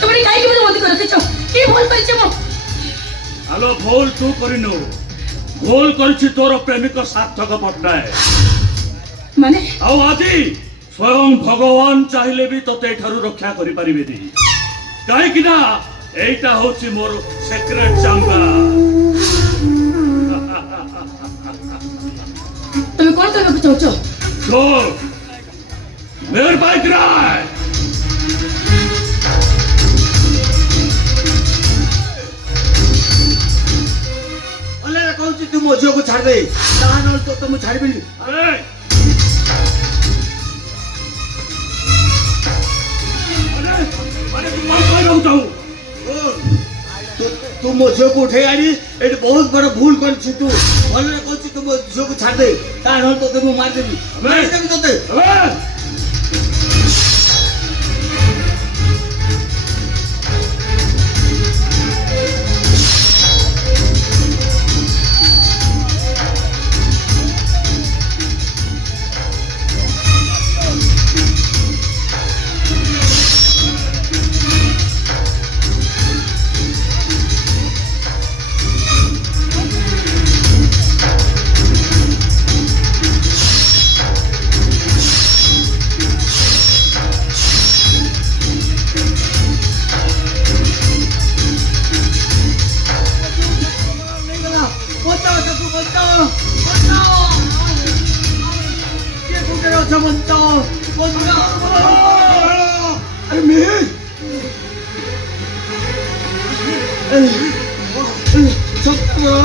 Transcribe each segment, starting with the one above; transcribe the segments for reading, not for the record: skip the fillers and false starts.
तुम्हारी काहे के बंद कर रखिছো की भूल करछे मो आलो भूल तू करिनो भूल करछि तोर प्रेमिक सार्थक पट्टाए माने आउ आदि स्वयं भगवान चाहिले भी तते ठारू रक्षा करि परिबेनी काहे कि ना एटा होछि मोर सीक्रेट चैम्बर तुम कौन करबे चाहछो तो मेरे बाइक राय अले कौन सी तुम मोझियो को छाड़ दे तान तो तुम छाड़ भी नहीं अरे अरे तू मार पाई रहता हूँ तू मोझियो को उठे आनी ये बहुत बड़ा भूल कर छि तू अले कौन सी तुम मोझियो को छाड़ दे तान तो तुम मार देबी तोते अरे मैं सब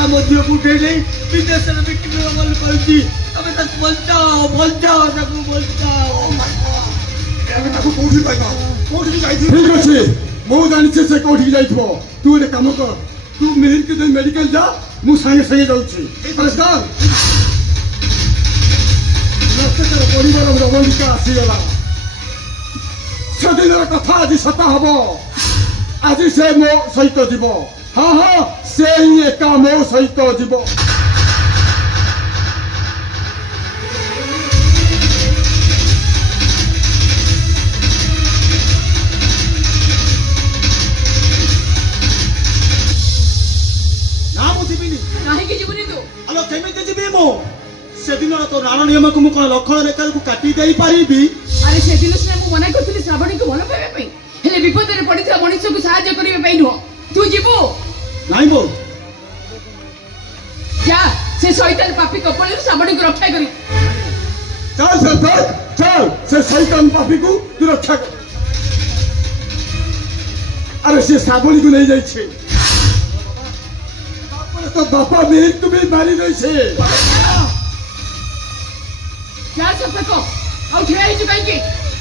मोझियो को उठे नहीं विदेश में बिक्री वाला करती अबे तक बचाओ सबको बचाओ আমি তাকে কোঠি পাইবা কোঠি যাইছি ঠিক আছে মো জানিছে সে কোঠি যাইতব তুই এ কাম কর তুই মেহির কে দে মেডিকেল যা মু সাঙ্গে সাঙ্গে যাউছি আস্তার নষ্টকর পরিবার রবলিকা আসিগলা সেদিনের কথা আজি সতা হব আজি সে মো সহিত দিব হ্যাঁ হ্যাঁ সেই একা মো সহিত দিব सेदिन तो राण नियम को मुझे लक्षण रेखा को काटी दे पारिबी अरे से दिन से मु मना करथिली श्रावणी को भलो पाबे पई हेले विपद रे पडिथा मनुष्य को सहाय्य करिवे पई नो तू जीवो नहीं बोल जा से शैतान पापी कपल श्रावणी को रक्षा करी चल से शैतान पापी को तू रक्षा कर अरे से श्रावणी को नहीं जाई छे तो बापा मेहर को भी मारी गई छे क्या सब को आउ ठे आइ छु काई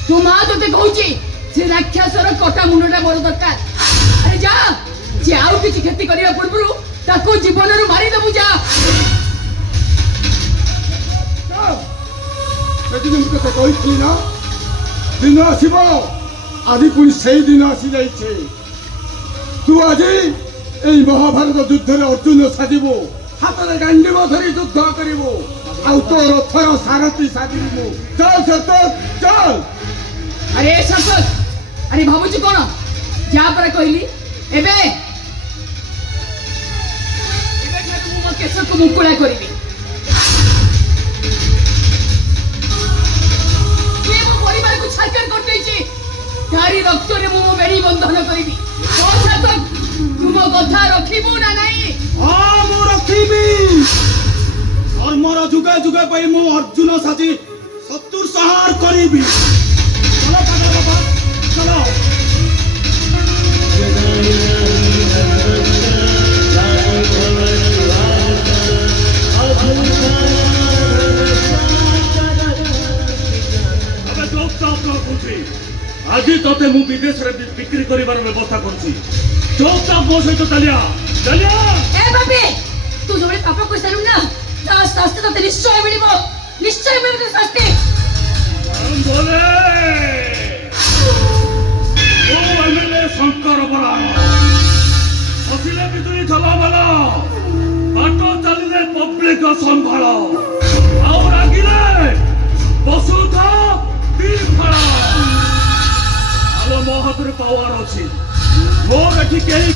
तू मां तोते कहूची से राक्षसर कटा मुंडा मोर दरकार अरे जा जे आउ किछि खेती करिया पूर्वरु ताको जीवन रु मारी दबु जा सेदिन मुझे कही ना दिन आसब आज पुणी से दिन आसी जाइए तू आज এই মহাভারত যুদ্ধরে অর্জুন সাজিব হাতরে গান্ডিব ধরি যুদ্ধ করিব আউ তো রথর সারথি সাজিব চল সতত চল अरे सतत अरे भाबुची कोन जा पर कहली एबे तू मो केस को मुकुला करबी ये मो परिवार को छाकर करते छी तारी रक्त रे मो बेड़ी बंधन करबी ओ सतत तुम कथा रखिबो ना नहीं हां मो रखिबी और मोर जुगे जुगे पई मो अर्जुन साजी शत्रु संहार करिबी चलो काका बाबा चलो अबे चुपचाप न पूछी आज तते मु विदेश रे बिक्री करिवार व्यवस्था करछि चुपचाप मो सहित चलिया चलिया ए बाबी तू जोड़े पापा को सरू ना तास तास तो तेरी निश्चय मिलिबो शास्ति हम बोले ओ एमएलए शंकर बरा असले बिजुली चला वाला बाटो चलिले पब्लिक संभालो और आगिले बसुधा दी फड़ा ହାତରେ ପାୱାର ଅଛି ମୋର ଏଠି କେହି